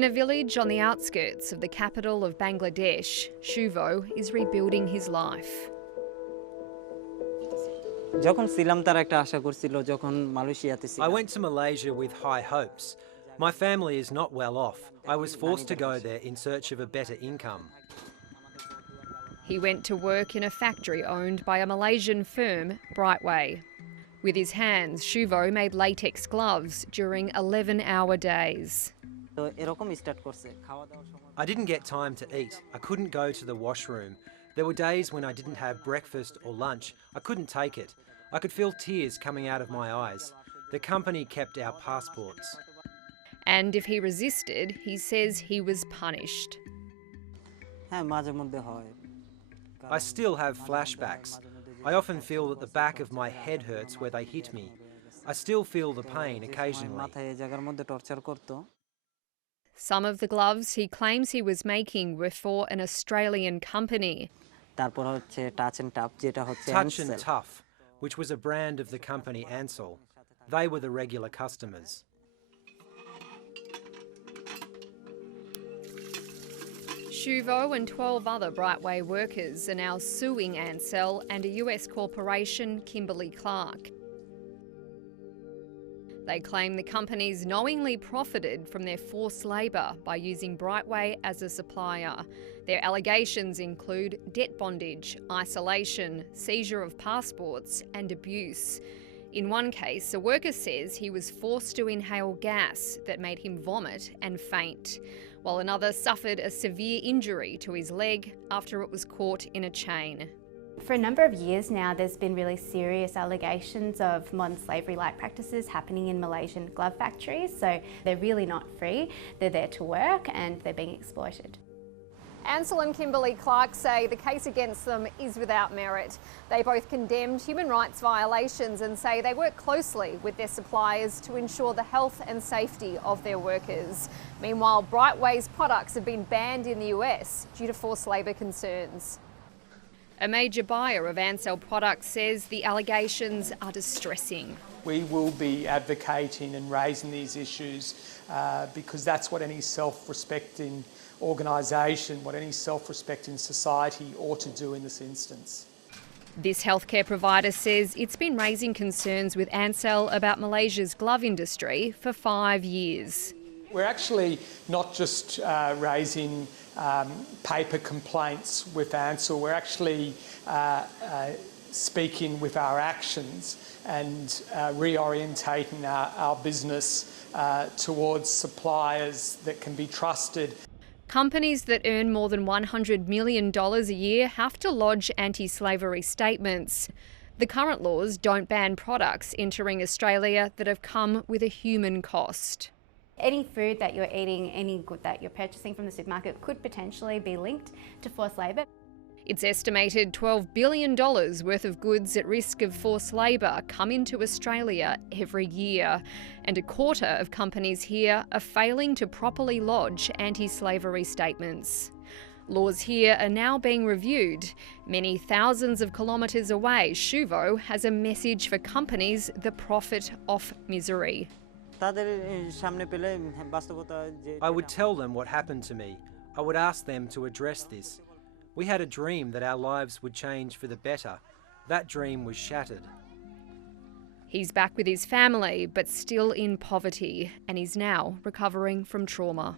In a village on the outskirts of the capital of Bangladesh, Shuvo is rebuilding his life. I went to Malaysia with high hopes. My family is not well off. I was forced to go there in search of a better income. He went to work in a factory owned by a Malaysian firm, Brightway. With his hands, Shuvo made latex gloves during 11-hour days. I didn't get time to eat. I couldn't go to the washroom. There were days when I didn't have breakfast or lunch. I couldn't take it. I could feel tears coming out of my eyes. The company kept our passports. And if he resisted, he says he was punished. I still have flashbacks. I often feel that the back of my head hurts where they hit me. I still feel the pain occasionally. Some of the gloves he claims he was making were for an Australian company. Touch and Tough, which was a brand of the company Ansell. They were the regular customers. Shuvo and 12 other Brightway workers are now suing Ansell and a US corporation, Kimberly-Clark. They claim the companies knowingly profited from their forced labour by using Brightway as a supplier. Their allegations include debt bondage, isolation, seizure of passports and abuse. In one case, a worker says he was forced to inhale gas that made him vomit and faint, while another suffered a severe injury to his leg after it was caught in a chain. For a number of years now, there's been really serious allegations of modern slavery-like practices happening in Malaysian glove factories. So they're really not free, they're there to work and they're being exploited. Ansell and Kimberly-Clark say the case against them is without merit. They both condemned human rights violations and say they work closely with their suppliers to ensure the health and safety of their workers. Meanwhile, Brightway's products have been banned in the US due to forced labour concerns. A major buyer of Ansell products says the allegations are distressing. We will be advocating and raising these issues because that's what any self-respecting organisation, what any self-respecting society ought to do in this instance. This healthcare provider says it's been raising concerns with Ansell about Malaysia's glove industry for 5 years. We're actually not just raising paper complaints with Ansell, we're actually speaking with our actions and reorientating our business towards suppliers that can be trusted. Companies that earn more than $100 million a year have to lodge anti-slavery statements. The current laws don't ban products entering Australia that have come with a human cost. Any food that you're eating, any good that you're purchasing from the supermarket could potentially be linked to forced labour. It's estimated $12 billion worth of goods at risk of forced labour come into Australia every year, and a quarter of companies here are failing to properly lodge anti-slavery statements. Laws here are now being reviewed. Many thousands of kilometres away, Shuvo has a message for companies that profit off misery. I would tell them what happened to me. I would ask them to address this. We had a dream that our lives would change for the better. That dream was shattered. He's back with his family, but still in poverty, and he's now recovering from trauma.